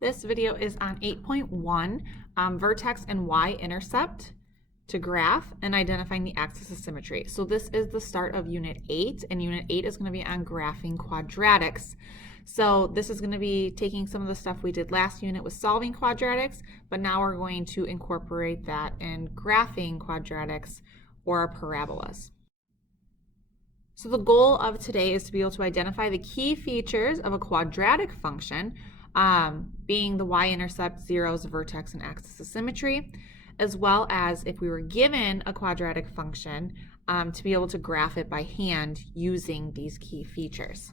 This video is on 8.1, vertex and y-intercept to graph and identifying the axis of symmetry. So this is the start of Unit 8, and Unit 8 is going to be on graphing quadratics. So this is going to be taking some of the stuff we did last unit with solving quadratics, but now we're going to incorporate that in graphing quadratics or parabolas. So the goal of today is to be able to identify the key features of a quadratic function, being the y-intercept, zeros, vertex, and axis of symmetry, as well as if we were given a quadratic function, to be able to graph it by hand using these key features.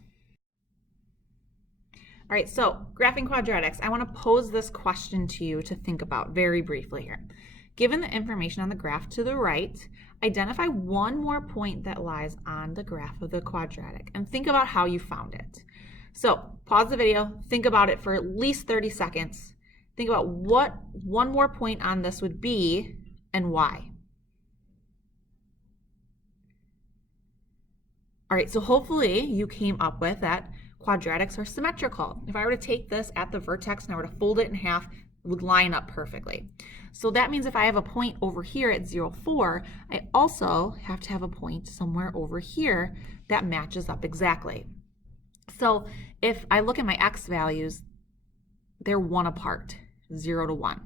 All right, so graphing quadratics, I want to pose this question to you to think about very briefly here. Given the information on the graph to the right, identify one more point that lies on the graph of the quadratic and think about how you found it. So pause the video, think about it for at least 30 seconds. Think about what one more point on this would be and why. All right, so hopefully you came up with that quadratics are symmetrical. If I were to take this at the vertex and I were to fold it in half, it would line up perfectly. So that means if I have a point over here at 0, 4, I also have to have a point somewhere over here that matches up exactly. So if I look at my x values, they're 1 apart, 0 to 1.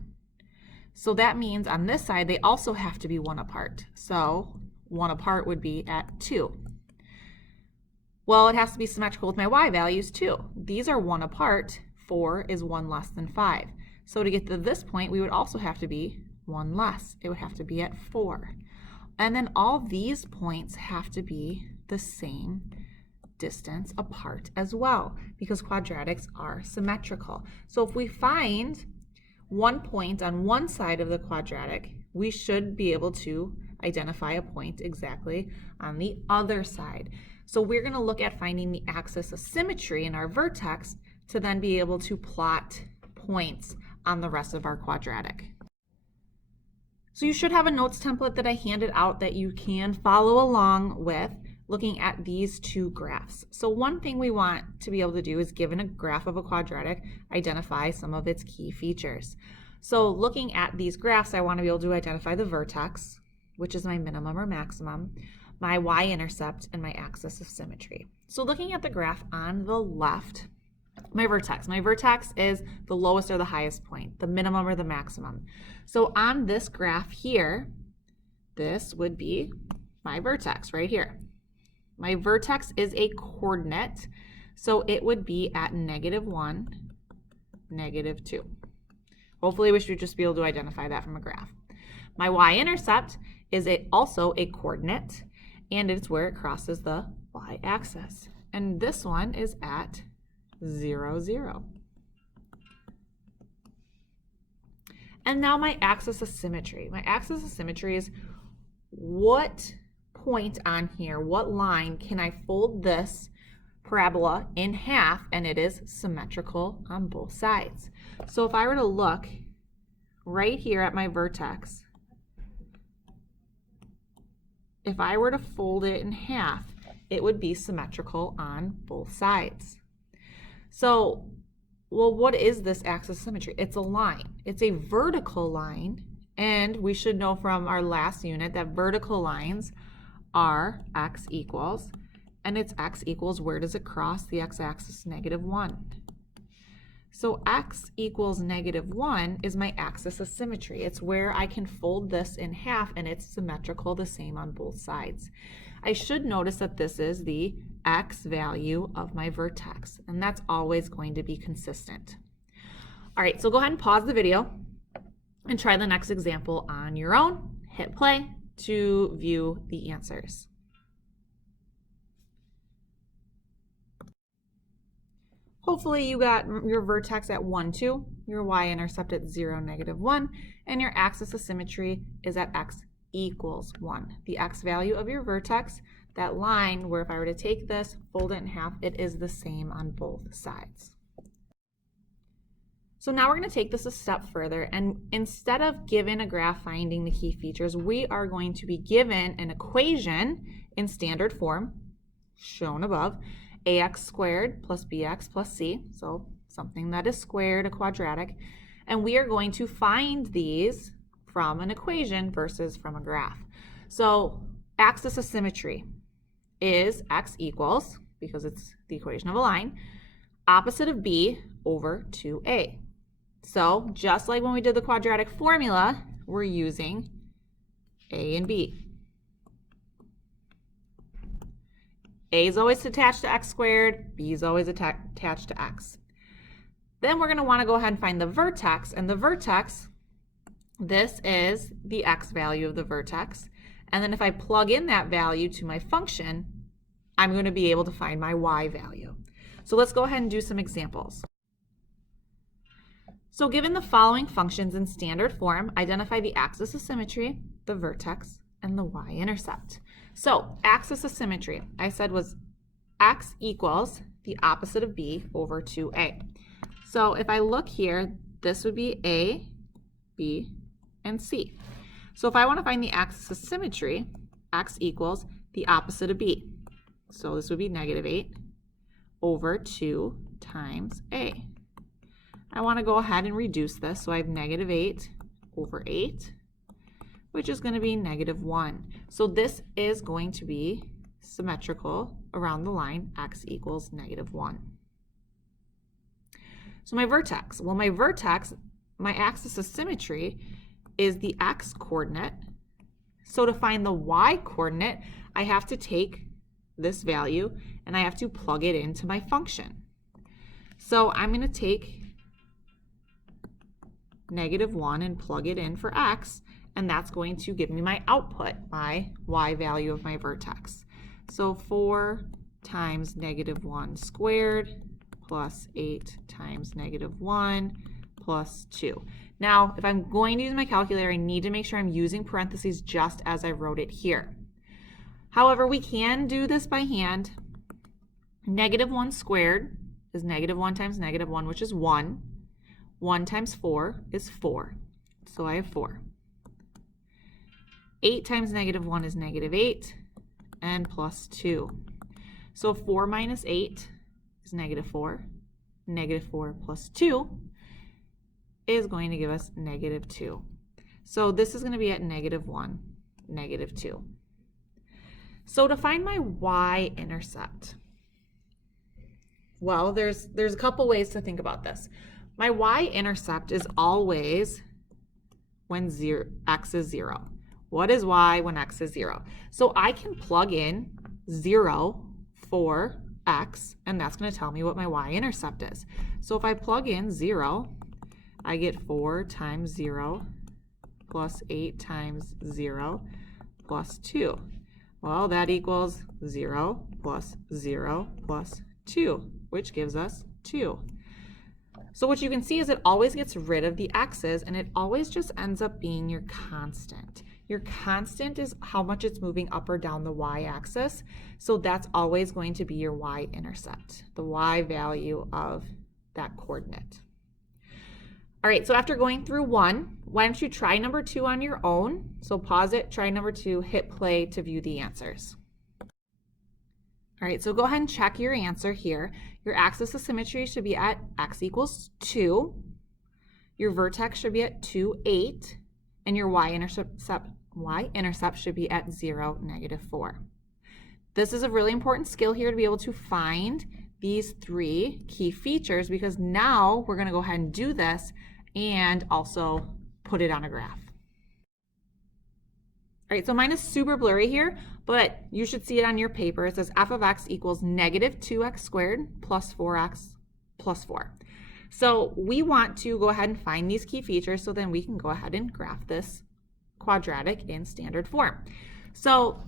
So that means on this side, they also have to be 1 apart. So 1 apart would be at 2. Well, it has to be symmetrical with my y values too. These are 1 apart. 4 is 1 less than 5. So to get to this point, we would also have to be 1 less. It would have to be at 4. And then all these points have to be the same distance apart as well, because quadratics are symmetrical. So if we find one point on one side of the quadratic, we should be able to identify a point exactly on the other side. So we're going to look at finding the axis of symmetry in our vertex to then be able to plot points on the rest of our quadratic. So you should have a notes template that I handed out that you can follow along with looking at these two graphs. So one thing we want to be able to do is, given a graph of a quadratic, identify some of its key features. So looking at these graphs, I want to be able to identify the vertex, which is my minimum or maximum, my y-intercept, and my axis of symmetry. So looking at the graph on the left, my vertex is the lowest or the highest point, the minimum or the maximum. So on this graph here, this would be my vertex right here. My vertex is a coordinate, so it would be at -1, -2. Hopefully we should just be able to identify that from a graph. My y-intercept is also a coordinate, and it's where it crosses the y-axis. And this one is at 0, 0. And now my axis of symmetry. My axis of symmetry is what point on here, what line can I fold this parabola in half and it is symmetrical on both sides. So if I were to look right here at my vertex, if I were to fold it in half, it would be symmetrical on both sides. So, well, what is this axis of symmetry? It's a line. It's a vertical line, and we should know from our last unit that vertical lines are x equals, and it's x equals, where does it cross the x-axis? -1. So x equals -1 is my axis of symmetry. It's where I can fold this in half and it's symmetrical, the same on both sides. I should notice that this is the x value of my vertex, and that's always going to be consistent. All right, so go ahead and pause the video and try the next example on your own. Hit play to view the answers. Hopefully you got your vertex at 1, 2, your y-intercept at 0, -1, and your axis of symmetry is at x equals 1. The x value of your vertex, that line where if I were to take this, fold it in half, it is the same on both sides. So now we're going to take this a step further, and instead of given a graph finding the key features, we are going to be given an equation in standard form, shown above, ax squared plus bx plus c, so something that is squared, a quadratic, and we are going to find these from an equation versus from a graph. So axis of symmetry is x equals, because it's the equation of a line, opposite of b over 2a. So just like when we did the quadratic formula, we're using a and b. A is always attached to x squared, b is always attached to x. Then we're going to want to go ahead and find the vertex, and the vertex, this is the x value of the vertex. And then if I plug in that value to my function, I'm going to be able to find my y value. So let's go ahead and do some examples. So given the following functions in standard form, identify the axis of symmetry, the vertex, and the y-intercept. So axis of symmetry, I said, was x equals the opposite of b over 2a. So if I look here, this would be a, b, and c. So if I want to find the axis of symmetry, x equals the opposite of b. So this would be -8 over 2 times a. I want to go ahead and reduce this, so I have -8 over 8, which is going to be -1. So this is going to be symmetrical around the line x equals -1. So my vertex, well, my vertex, my axis of symmetry is the x coordinate. So to find the y coordinate, I have to take this value and I have to plug it into my function. So I'm going to take -1 and plug it in for x, and that's going to give me my output, my y value of my vertex. So 4 times -1 squared plus 8 times -1 plus 2. Now, if I'm going to use my calculator, I need to make sure I'm using parentheses just as I wrote it here. However, we can do this by hand. -1 squared is -1 times -1, which is 1. 1 times 4 is 4, so I have 4. 8 times -1 is -8, and plus 2. So 4 minus 8 is -4. -4 plus 2 is going to give us -2. So this is going to be at -1, -2. So to find my y-intercept, well, there's a couple ways to think about this. My y-intercept is always when x is 0. What is y when x is 0? So I can plug in 0 for x, and that's going to tell me what my y-intercept is. So if I plug in 0, I get 4 times 0 plus 8 times 0 plus 2. Well, that equals 0 plus 0 plus 2, which gives us 2. So what you can see is it always gets rid of the x's, and it always just ends up being your constant. Your constant is how much it's moving up or down the y-axis, so that's always going to be your y-intercept, the y value of that coordinate. All right, so after going through 1, why don't you try number 2 on your own? So pause it, try number 2, hit play to view the answers. All right, so go ahead and check your answer here. Your axis of symmetry should be at x equals 2. Your vertex should be at 2, 8. And your y-intercept should be at 0, -4. This is a really important skill here to be able to find these 3 key features, because now we're going to go ahead and do this and also put it on a graph. All right, so mine is super blurry here, but you should see it on your paper. It says f of x equals -2x squared plus 4x plus 4. So we want to go ahead and find these key features, so then we can go ahead and graph this quadratic in standard form. So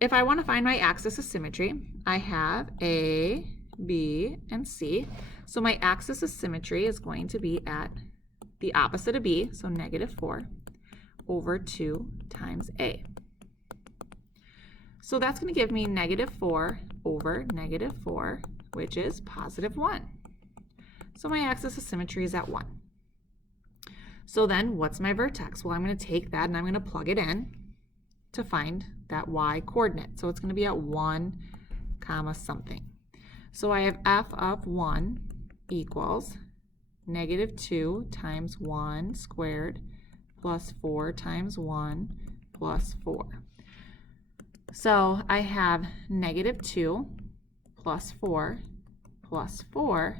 if I want to find my axis of symmetry, I have A, B, and C. So my axis of symmetry is going to be at the opposite of B, so -4, over 2 times A. So that's going to give me -4 over -4, which is +1. So my axis of symmetry is at 1. So then what's my vertex? Well, I'm going to take that and I'm going to plug it in to find that y coordinate. So it's going to be at 1, something. So I have f of 1 equals -2 times 1 squared plus 4 times 1 plus 4. So I have -2 plus 4 plus 4.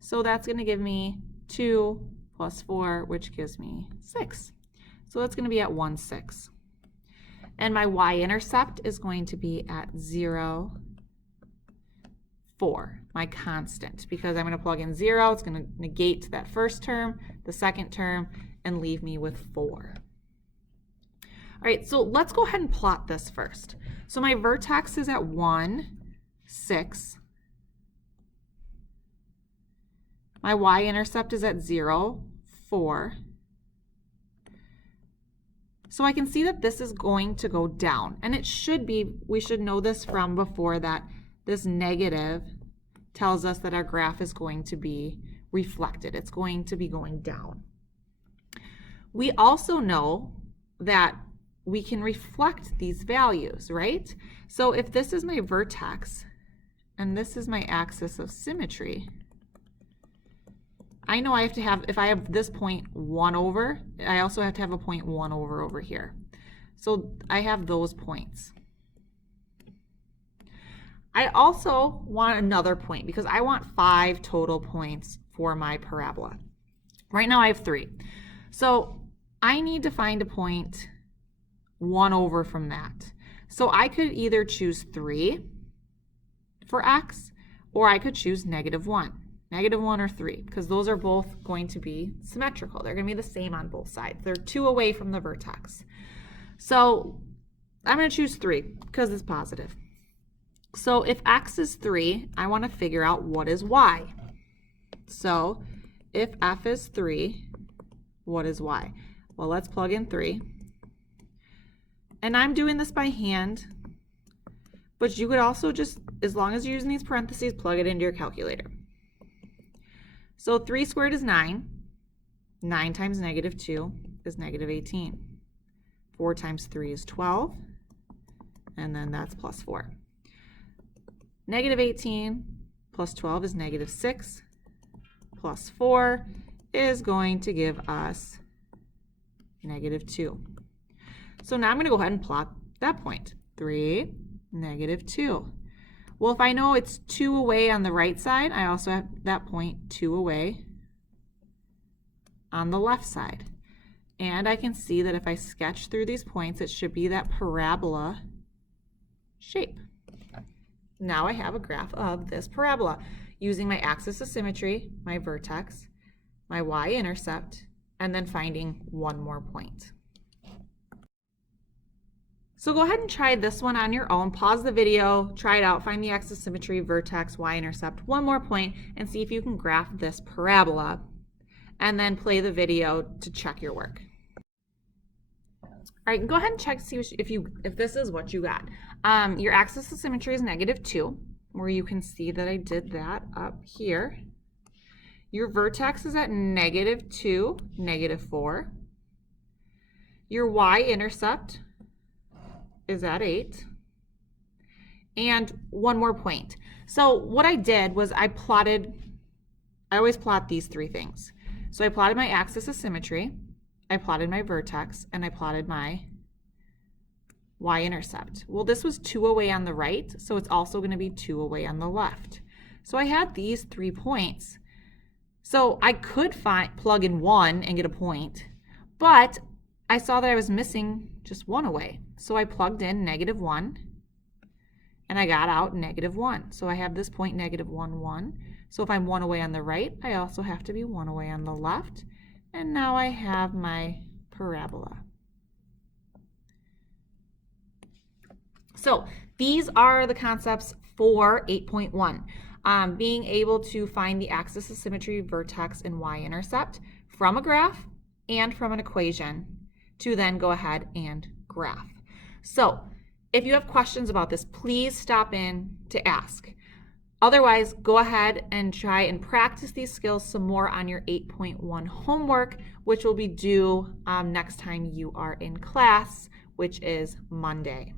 So that's going to give me 2 plus 4, which gives me 6. So that's going to be at 1/6. And my y-intercept is going to be at 0, 4, my constant, because I'm going to plug in 0. It's going to negate that first term, the second term, and leave me with 4. All right, so let's go ahead and plot this first. So my vertex is at 1, 6. My y-intercept is at 0, 4. So I can see that this is going to go down, and it should be, we should know this from before, that this negative tells us that our graph is going to be reflected. It's going to be going down. We also know that we can reflect these values, right? So if this is my vertex and this is my axis of symmetry, I know I have to have, if I have this point 1 over, I also have to have a point 1 over here. So I have those points. I also want another point because I want 5 total points for my parabola. Right now I have 3. So I need to find a point 1 over from that. So I could either choose 3 for x, or I could choose -1. -1 or 3, because those are both going to be symmetrical. They're going to be the same on both sides. They're 2 away from the vertex. So I'm going to choose 3 because it's positive. So if x is 3, I want to figure out what is y. So if f is 3, what is y? Well, let's plug in 3. And I'm doing this by hand, but you could also just, as long as you're using these parentheses, plug it into your calculator. So 3 squared is 9. 9 times -2 is -18. 4 times 3 is 12. And then that's plus 4. -18 plus 12 is -6. Plus 4 is going to give us -2. So now I'm going to go ahead and plot that point. 3, -2. Well, if I know it's 2 away on the right side, I also have that point 2 away on the left side. And I can see that if I sketch through these points, it should be that parabola shape. Now I have a graph of this parabola using my axis of symmetry, my vertex, my y-intercept, and then finding one more point. So go ahead and try this one on your own. Pause the video, try it out, find the axis of symmetry, vertex, y-intercept, one more point, and see if you can graph this parabola, and then play the video to check your work. All right, go ahead and check to see if this is what you got. Your axis of symmetry is -2, where you can see that I did that up here. Your vertex is at -2, -4. Your y-intercept is at 8. And one more point. So what I did was I always plot these 3 things. So I plotted my axis of symmetry, I plotted my vertex, and I plotted my y-intercept. Well, this was 2 away on the right, so it's also going to be 2 away on the left. So I had these 3 points. So I could plug in 1 and get a point, but I saw that I was missing just 1 away. So I plugged in -1, and I got out -1. So I have this point -1, 1. So if I'm 1 away on the right, I also have to be 1 away on the left. And now I have my parabola. So these are the concepts for 8.1. Being able to find the axis of symmetry, vertex, and y-intercept from a graph and from an equation to then go ahead and graph. So if you have questions about this, please stop in to ask. Otherwise, go ahead and try and practice these skills some more on your 8.1 homework, which will be due next time you are in class, which is Monday.